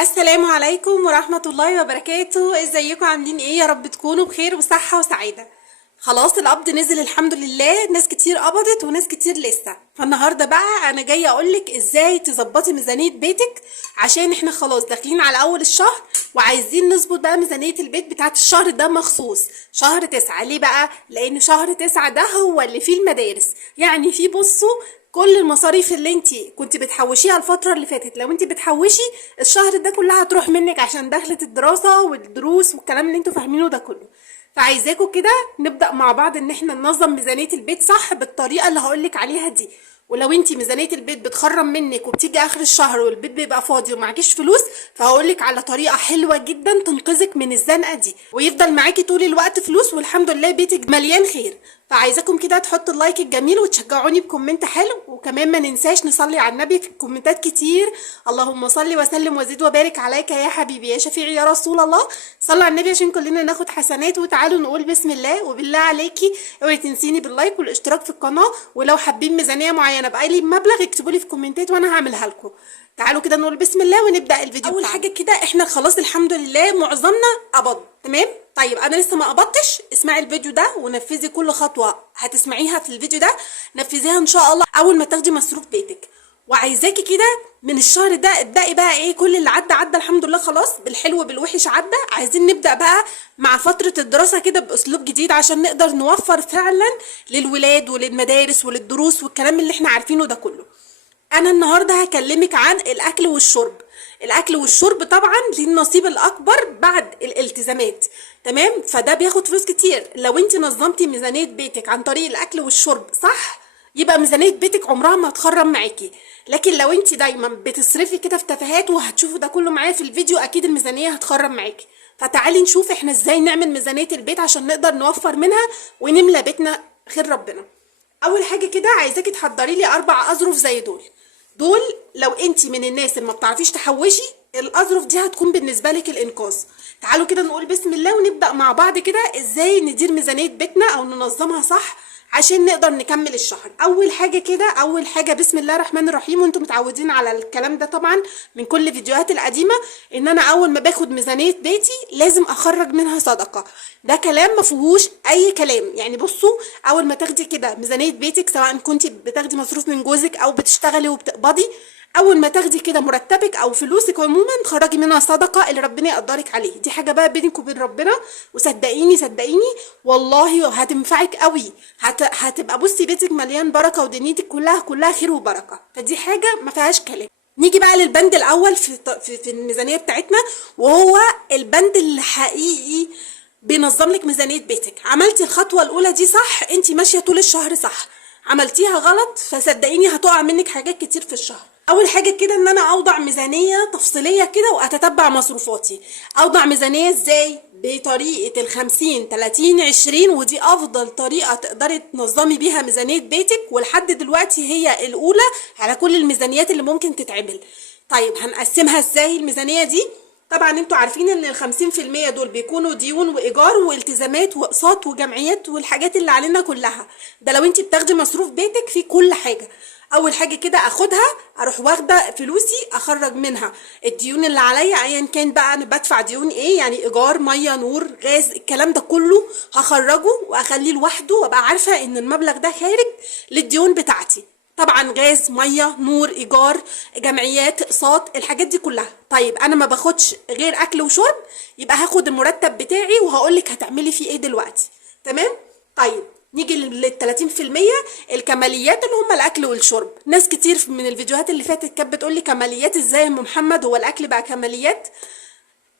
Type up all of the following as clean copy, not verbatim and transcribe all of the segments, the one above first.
السلام عليكم ورحمة الله وبركاته. ازيكم عاملين ايه؟ يا رب تكونوا بخير وصحة وسعادة. خلاص القبض نزل الحمد لله، ناس كتير قبضت وناس كتير لسه. فالنهاردة بقى انا جاية اقولك ازاي تظبطي ميزانية بيتك، عشان احنا خلاص داخلين على اول الشهر وعايزين نظبط بقى ميزانية البيت بتاعت الشهر ده مخصوص شهر 9. ليه بقى؟ لان شهر 9 ده هو اللي فيه المدارس، يعني فيه بصوا كل المصاريف اللي انتي كنت بتحوشيها الفترة اللي فاتت، لو انتي بتحوشي الشهر ده كلها هتروح منك عشان دخلت الدراسة والدروس والكلام اللي انتوا فاهمينه ده كله. فعايزاكوا كده نبدأ مع بعض ان احنا ننظم ميزانية البيت صح بالطريقة اللي هقولك عليها دي. ولو انتي ميزانية البيت بتخرم منك وبتيجي اخر الشهر والبيت بيبقى فاضي ومعكيش فلوس، فهقولك على طريقة حلوة جدا تنقذك من الزنقة دي ويفضل معاكي طول الوقت فلوس، والحمد لله بيتك مليان خير. فعايزاكم كده تحطوا اللايك الجميل وتشجعوني بكومنت حلو، وكمان ما ننساش نصلي على النبي في الكومنتات كتير. اللهم صل وسلم وزد وبارك عليك يا حبيبي يا شفيعي يا رسول الله. صلوا على النبي عشان كلنا ناخد حسنات. وتعالوا نقول بسم الله. وبالله عليكي اوعي تنسيني باللايك والاشتراك في القناه، ولو حابين ميزانيه معينه بأي مبلغ اكتبوا لي في الكومنتات وانا هعملها لكم. تعالوا كده نقول بسم الله ونبدأ الفيديو. اول حاجه كده احنا خلاص الحمد لله معظمنا قبض تمام. طيب انا لسه ما قبضتش، اسمعي الفيديو ده ونفذي كل خطوه هتسمعيها في الفيديو ده، نفذيها ان شاء الله اول ما تاخدي مصروف بيتك. وعايزاكي كده من الشهر ده ابدأي بقى ايه، كل اللي عدى عدى الحمد لله خلاص، بالحلو بالوحش عدى. عايزين نبدأ بقى مع فترة الدراسة كده بأسلوب جديد عشان نقدر نوفر فعلا للولاد وللمدارس وللدروس والكلام اللي احنا عارفينه ده كله. انا النهارده هكلمك عن الاكل والشرب. الاكل والشرب طبعا ليه النصيب الاكبر بعد الالتزامات تمام، فده بياخد فلوس كتير. لو انت نظمتي ميزانيه بيتك عن طريق الاكل والشرب صح، يبقى ميزانيه بيتك عمرها ما هتخرم معاكي. لكن لو انت دايما بتصرفي كده في تفاهات، وهتشوفوا ده كله معايا في الفيديو، اكيد الميزانيه هتخرم معاكي. فتعالي نشوف احنا ازاي نعمل ميزانيه البيت عشان نقدر نوفر منها ونملى بيتنا خير ربنا. اول حاجه كده عايزاكي تحضري لي 4 اظرف زي دول لو انت من الناس اللي ما بتعرفيش تحوشي، الاظرف دي هتكون بالنسبه لك الانقاذ. تعالوا كده نقول بسم الله ونبدا مع بعض كده ازاي ندير ميزانيه بيتنا او ننظمها صح عشان نقدر نكمل الشهر. اول حاجه بسم الله الرحمن الرحيم، وانتم متعودين على الكلام ده طبعا من كل فيديوهات القديمه، ان انا اول ما باخد ميزانيه بيتي لازم اخرج منها صدقه. ده كلام ما فيهوش اي كلام. يعني بصوا، اول ما تاخدي كده ميزانيه بيتك، سواء كنت بتاخدي مصروف من جوزك او بتشتغلي وبتقبضي، اول ما تاخدي كده مرتبك او فلوسك عموما خرجي منها صدقه اللي ربنا يقدرك عليه. دي حاجه بقى بينك وبين ربنا، وصدقيني صدقيني والله هتنفعك قوي. هتبقى بصي بيتك مليان بركه ودنيتك كلها خير وبركه. فدي حاجه ما فيهاش كلام. نيجي بقى للبند الاول في الميزانيه بتاعتنا، وهو البند اللي حقيقي بينظم لك ميزانيه بيتك. عملتي الخطوه الاولى دي صح، انت ماشيه طول الشهر صح. عملتيها غلط فصدقيني هتقع منك حاجات كتير في الشهر. اول حاجه كده ان انا اوضع ميزانيه تفصيليه كده واتتبع مصروفاتي. اوضع ميزانيه ازاي؟ بطريقه ال50 30 20، ودي افضل طريقه تقدري تنظمي بيها ميزانيه بيتك، ولحد دلوقتي هي الاولى على كل الميزانيات اللي ممكن تتعمل. طيب هنقسمها ازاي الميزانيه دي؟ طبعا انتوا عارفين ان ال50% دول بيكونوا ديون وايجار والتزامات واقساط وجمعيات والحاجات اللي علينا كلها. ده لو انت بتاخدي مصروف بيتك في كل حاجه. اول حاجه كده اخدها، اروح واخده فلوسي اخرج منها الديون اللي عليا، ايا كان بقى انا بدفع ديون ايه، يعني ايجار ميه نور غاز الكلام ده كله هخرجه واخليه لوحده، وابقى عارفه ان المبلغ ده خارج للديون بتاعتي. طبعا غاز ميه نور ايجار جمعيات اقساط الحاجات دي كلها. طيب انا ما باخدش غير اكل وشرب، يبقى هاخد المرتب بتاعي وهقولك هتعملي فيه ايه دلوقتي تمام. طيب نيجي لل30%، الكماليات اللي هم الاكل والشرب. ناس كتير من الفيديوهات اللي فاتت كانت بتقولي كماليات ازاي يا ام محمد، هو الاكل بقى كماليات؟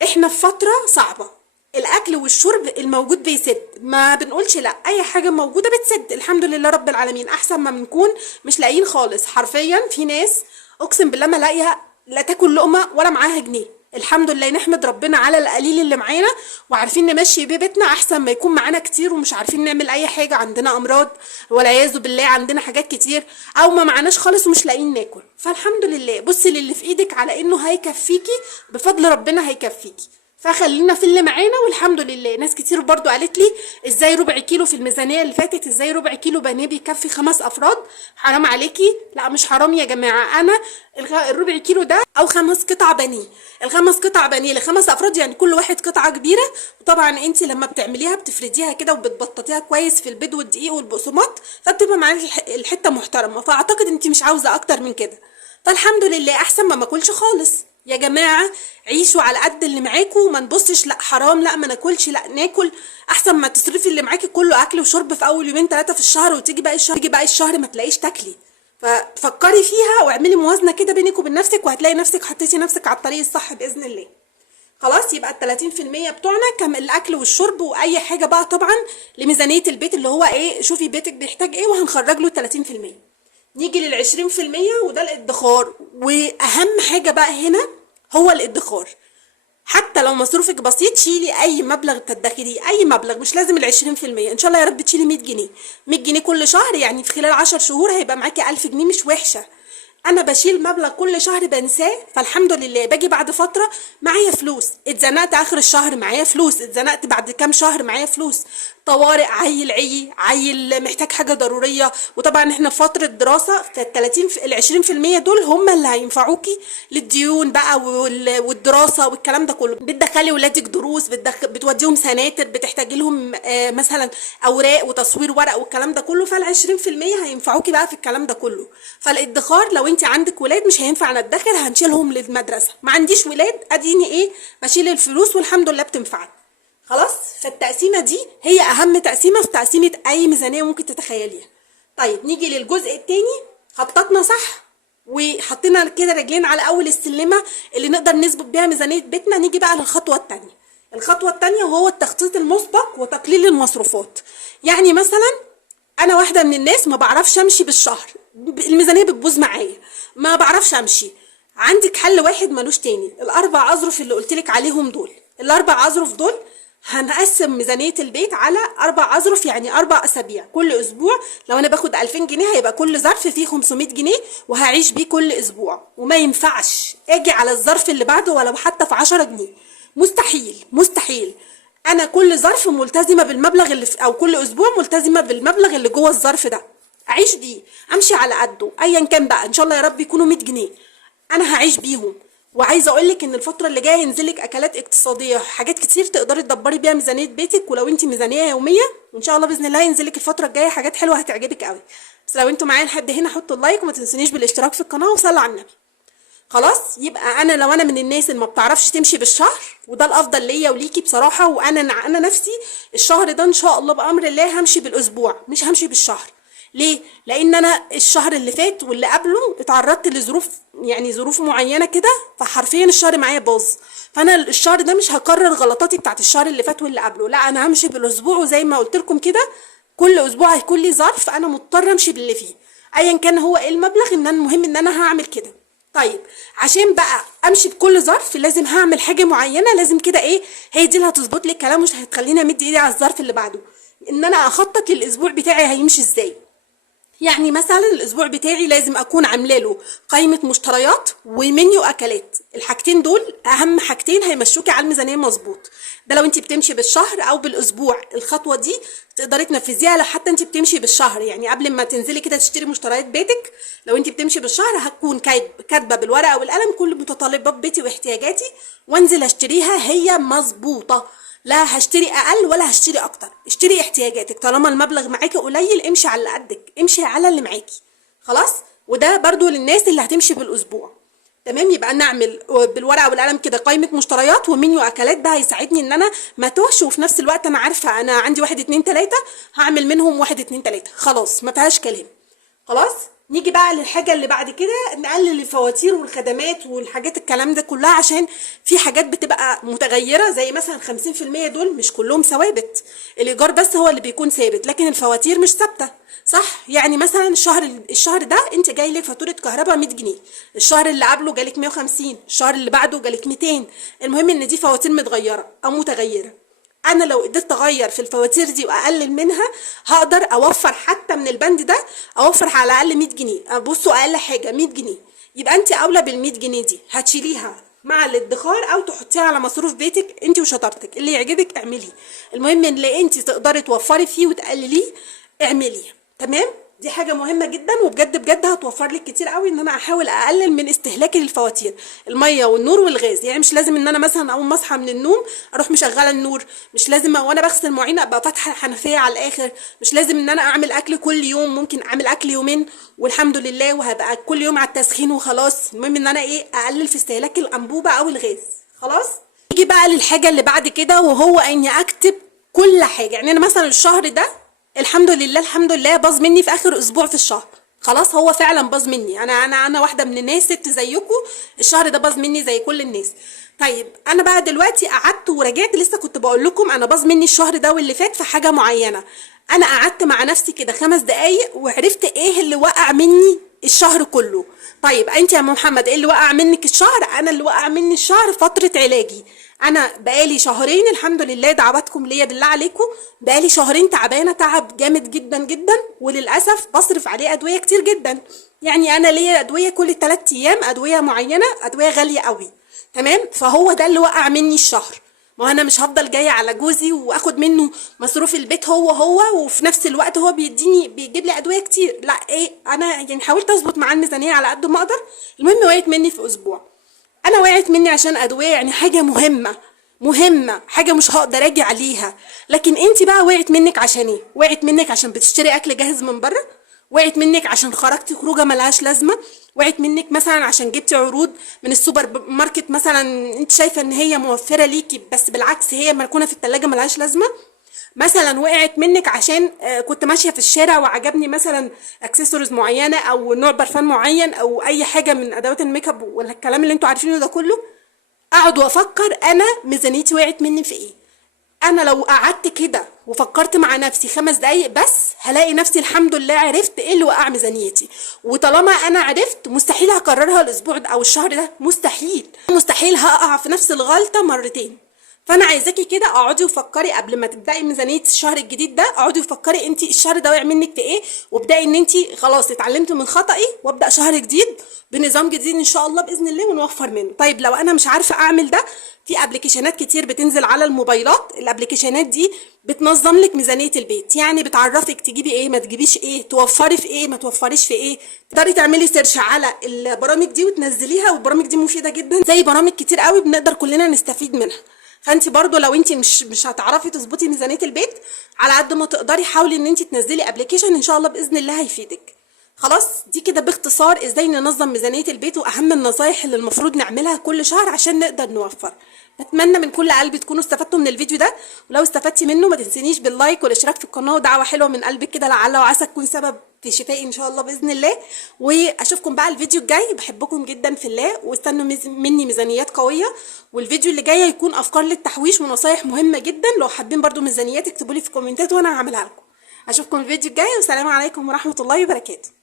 احنا في فتره صعبه، الاكل والشرب الموجود بيسد، ما بنقولش لا، اي حاجه موجوده بتسد الحمد لله رب العالمين، احسن ما بنكون مش لاقيين خالص. حرفيا في ناس اقسم بالله ما لاقيه لا تاكل لقمه ولا معاها جنيه. الحمد لله نحمد ربنا على القليل اللي معانا وعارفين نمشي بيه بيتنا، احسن ما يكون معانا كتير ومش عارفين نعمل اي حاجه، عندنا امراض والعياذ بالله، عندنا حاجات كتير، او ما معناش خالص ومش لاقيين ناكل. فالحمد لله بصي للي في ايدك على انه هيكفيكي، بفضل ربنا هيكفيكي. فخلينا في اللي معانا والحمد لله. ناس كتير برضو قالت لي ازاي ربع كيلو في الميزانيه اللي فاتت، ازاي ربع كيلو بانيه بيكفي 5 افراد؟ حرام عليكي. لا مش حرام يا جماعه، انا الربع كيلو ده او 5 قطع بانيه، ال5 قطع بانيه ل5 افراد، يعني كل واحد قطعه كبيره. وطبعا انت لما بتعمليها بتفرديها كده وبتبططيها كويس في البيض والدقيق والبقسماط، فبتبقى معاكي الحته محترمه. فاعتقد انت مش عاوزه اكتر من كده، فالحمد لله احسن ما ماكلش خالص. يا جماعه عيشوا على قد اللي معاكوا، ما نبصش لا حرام لا ما ناكلش لا ناكل، احسن ما تصرفي اللي معاكي كله اكل وشرب في اول يومين 3 في الشهر، وتيجي باقي الشهر ما تلاقيش تاكلي. ففكري فيها واعملي موازنه كده بينك وبين نفسك، وهتلاقي نفسك حطيتي نفسك على الطريق الصح باذن الله. خلاص يبقى ال30% بتوعنا كم الاكل والشرب واي حاجه بقى طبعا لميزانيه البيت اللي هو ايه، شوفي بيتك بيحتاج ايه وهنخرج له 30%. نيجي لل20% وده الادخار. واهم حاجه بقى هنا هو الادخار. حتى لو مصروفك بسيط شيلي اي مبلغ تدخريه، اي مبلغ، مش لازم ال20%. ان شاء الله يا رب تشيلي 100 جنيه، 100 جنيه كل شهر، يعني في خلال 10 شهور هيبقى معاكي 1000 جنيه، مش وحشه. انا بشيل مبلغ كل شهر بنساه، فالحمد لله باجي بعد فتره معايا فلوس، اتزنقت اخر الشهر معايا فلوس، اتزنقت بعد كام شهر معايا فلوس، طوارئ، عيل محتاج حاجه ضروريه. وطبعا احنا في فتره دراسه، ال20% دول هم اللي هينفعوكي للديون بقى والدراسه والكلام ده كله. بتدخلي ولادك دروس، بتوديهم سناتر، بتحتاجي لهم مثلا اوراق وتصوير ورق والكلام ده كله، فال20% هينفعوكي بقى في الكلام ده كله. فالادخار لو انت عندك ولاد مش هينفع ندخر، هنشيلهم للمدرسه. ما عنديش ولاد اديني ايه بشيل الفلوس والحمد لله بتنفعني. خلاص، فالتقسيمه دي هي اهم تقسيمه في تقسيمه اي ميزانيه ممكن تتخيليها. طيب نيجي للجزء التاني. خططنا صح وحطينا كده رجلين على اول السلمه اللي نقدر نظبط بيها ميزانيه بيتنا. نيجي بقى للخطوه التانيه. الخطوه التانيه وهو التخطيط المسبق وتقليل المصروفات. يعني مثلا انا واحده من الناس ما بعرفش امشي بالشهر، الميزانيه بتبوظ معايا، ما بعرفش امشي. عندك حل واحد ملوش تاني، ال4 اظرف اللي قلتلك عليهم دول. ال4 اظرف دول هنقسم ميزانيه البيت على 4 اظرف، يعني 4 اسابيع. كل اسبوع لو انا باخد 2000 جنيه هيبقى كل ظرف فيه 500 جنيه، وهعيش بيه كل اسبوع. وما ينفعش اجي على الظرف اللي بعده ولو حتى في 10 جنيه، مستحيل مستحيل. انا كل ظرف ملتزمه بالمبلغ اللي او كل اسبوع ملتزمه بالمبلغ اللي جوه الظرف ده، اعيش بيه، امشي على قده ايا كان بقى. ان شاء الله يا رب يكونوا 100 جنيه، انا هعيش بيهم. وعايزه اقول لك ان الفتره اللي جايه ينزلك اكلات اقتصاديه، حاجات كتير تقدري تدبري بيها ميزانيه بيتك. ولو انت ميزانيه يوميه ان شاء الله باذن الله ينزلك الفتره الجايه حاجات حلوه هتعجبك قوي. بس لو انتوا معايا لحد هنا حطوا اللايك وما تنسونيش بالاشتراك في القناه وصلوا على النبي. خلاص، يبقى انا لو انا من الناس اللي ما بتعرفش تمشي بالشهر، وده الافضل ليا وليكي بصراحه، وانا نفسي الشهر ده ان شاء الله بامر الله همشي بالاسبوع مش همشي بالشهر. ليه؟ لان انا الشهر اللي فات واللي قبله اتعرضت لظروف، يعني ظروف معينه كده، فحرفيا الشهر معايا باظ. فانا الشهر ده مش هكرر غلطاتي بتاعت الشهر اللي فات واللي قبله، لا انا همشي بالاسبوع. وزي ما قلت لكم كده كل اسبوع هيكون لي ظرف انا مضطر امشي باللي فيه ايا كان هو ايه المبلغ، ان المهم ان انا هعمل كده. طيب عشان بقى امشي بكل ظرف لازم هعمل حاجه معينه، لازم كده ايه، هي دي اللي هتظبط لي الكلام، مش هتخليني امد ايدي على الظرف اللي بعده. ان انا اخطط للاسبوع بتاعي هيمشي ازاي. يعني مثلا الاسبوع بتاعي لازم اكون عامله له قائمه مشتريات ومنيو اكلات. الحاجتين دول اهم حاجتين هيمشوكي على الميزانيه مظبوط. ده لو انت بتمشي بالشهر او بالاسبوع. الخطوه دي تقدري تنفذيها لو حتى انت بتمشي بالشهر، يعني قبل ما تنزلي كده تشتري مشتريات بيتك، لو انت بتمشي بالشهر هتكون كاتبه بالورقه والقلم كل متطلبات بيتي واحتياجاتي وانزل اشتريها هي مظبوطه. لا هشتري اقل ولا هشتري اكتر، اشتري احتياجاتك. طالما المبلغ معاكي قليل امشي على اللي قدك، امشي على اللي معاكي. خلاص، وده برضو للناس اللي هتمشي بالاسبوع. تمام، يبقى نعمل بالورقه والقلم كده قائمه مشتريات ومنيو اكلات. ده هيساعدني ان انا ما توهش، وفي نفس الوقت انا عارفه انا عندي 1 2 3 هعمل منهم 1 2 3 خلاص ما فيهاش كلام. خلاص، نيجي بقى للحاجه اللي بعد كده، نقلل الفواتير والخدمات والحاجات الكلام ده كلها، عشان في حاجات بتبقى متغيره. زي مثلا 50% دول مش كلهم ثوابت، الايجار بس هو اللي بيكون ثابت لكن الفواتير مش ثابته. صح، يعني مثلا الشهر ده انت جاي لك فاتوره كهرباء 100 جنيه، الشهر اللي قبله جالك 150، الشهر اللي بعده جالك 200. المهم ان دي فواتير متغيره او متغيره. انا لو قدرت اغير في الفواتير دي واقلل منها هقدر اوفر حتى من البند ده، اوفر على الاقل 100 جنيه. بصوا اقل حاجه 100 جنيه، يبقى انت اولى بال100 جنيه دي هتشيليها مع الادخار او تحطيها على مصروف بيتك انت وشطارتك، اللي يعجبك اعمليه. المهم ان اللي انت تقدري توفري فيه وتقلليه اعمليه. تمام؟ دي حاجه مهمه جدا، وبجد بجد هتوفر لك كتير قوي ان انا احاول اقلل من استهلاكي للفواتير، الميه والنور والغاز. يعني مش لازم ان انا مثلا اول ما اصحى من النوم اروح مشغله النور، مش لازم وانا بغسل مواعين ابقى فاتحه الحنفيه على الاخر، مش لازم ان انا اعمل اكل كل يوم، ممكن اعمل اكل يومين والحمد لله وهبقى كل يوم على التسخين وخلاص. المهم ان انا ايه، اقلل في استهلاك الانبوبه او الغاز. خلاص. نيجي بقى للحاجه اللي بعد كده، وهو اني اكتب كل حاجه. يعني انا مثلا الشهر ده الحمد لله الحمد لله باظ مني في اخر اسبوع في الشهر. خلاص، هو فعلا باظ مني. انا واحده من الناس، ست زيكم، الشهر ده باظ مني زي كل الناس. طيب انا بقى دلوقتي قعدت ورجعت، لسه كنت بقول لكم انا باظ مني الشهر ده واللي فات في حاجه معينه. انا قعدت مع نفسي كده 5 دقايق وعرفت ايه اللي وقع مني الشهر كله. طيب انت يا ام محمد ايه اللي وقع منك الشهر؟ انا اللي وقع مني الشهر فتره علاجي. انا بقالي شهرين الحمد لله، دعواتكم ليا بالله عليكم، بقالي شهرين تعبانه تعب جامد جدا جدا، وللاسف بصرف عليه ادويه كتير جدا. يعني انا ليا ادويه كل 3 ايام، ادويه معينه، ادويه غاليه قوي. تمام؟ فهو ده اللي وقع مني الشهر. ما انا مش هفضل جايه على جوزي واخد منه مصروف البيت هو وفي نفس الوقت هو بيجيب لي ادويه كتير. لا، ايه، انا يعني حاولت اظبط معاه الميزانيه على قد ما اقدر. المهم وقعت مني في اسبوع. انا وقعت مني عشان ادويه، يعني حاجه مهمه، حاجه مش هقدر اجي عليها. لكن انت بقى وقعت منك عشان ايه؟ وقعت منك عشان بتشتري اكل جاهز من بره، وقعت منك عشان خرجتي خروجه ملهاش لازمه، وقعت منك مثلا عشان جبتي عروض من السوبر ماركت مثلا انت شايفه ان هي موفره ليكي بس بالعكس هي مركونه في التلاجة ملهاش لازمه. مثلا وقعت منك عشان كنت ماشيه في الشارع وعجبني مثلا اكسسوارز معينه او نوع برفان معين او اي حاجه من ادوات الميك اب والكلام اللي انتوا عارفينه ده كله. اقعد وافكر انا ميزانيتي وقعت مني في ايه. انا لو قعدت كده وفكرت مع نفسي 5 دقايق بس هلاقي نفسي الحمد لله عرفت ايه اللي وقع ميزانيتي. وطالما انا عرفت مستحيل هكررها الاسبوع ده او الشهر ده، مستحيل هقع في نفس الغلطه مرتين. فانا عايزاكي كده اقعدي وفكري قبل ما تبداي ميزانيه الشهر الجديد ده، اقعدي وفكري انت الشهر ده وقع منك في ايه، وابداي ان انت خلاص اتعلمت من خطأي وابدا شهر جديد بنظام جديد ان شاء الله باذن الله ونوفر منه. طيب لو انا مش عارفه اعمل ده، في ابلكيشنات كتير بتنزل على الموبايلات. الابلكيشنات دي بتنظم لك ميزانيه البيت، يعني بتعرفك تجيبي ايه ما تجيبيش ايه، توفري في ايه ما توفريش في ايه. تقدري تعملي سيرش على البرامج دي وتنزليها، والبرامج دي مفيده جدا زي برامج كتير قوي بنقدر كلنا نستفيد منها. فانت برضو لو انت مش هتعرفي تظبطي ميزانيه البيت، على قد ما تقدري حاولي ان انت تنزلي ابلكيشن ان شاء الله باذن الله هيفيدك. خلاص، دي كده باختصار ازاي ننظم ميزانيه البيت واهم النصايح اللي المفروض نعملها كل شهر عشان نقدر نوفر. بتمنى من كل قلبي تكونوا استفدتوا من الفيديو ده، ولو استفدتي منه ما تنسينيش باللايك والاشتراك في القناه ودعوه حلوه من قلبك كده، لعل وعسى تكون سبب في شفائي ان شاء الله باذن الله. واشوفكم بقى الفيديو الجاي، بحبكم جدا في الله، واستنوا مني ميزانيات قويه. والفيديو اللي جاي هيكون افكار للتحويش ونصايح مهمه جدا. لو حابين برضو ميزانيات اكتبوا لي في الكومنتات وانا هعملها لكم. اشوفكم الفيديو الجاي، والسلام عليكم ورحمه الله وبركاته.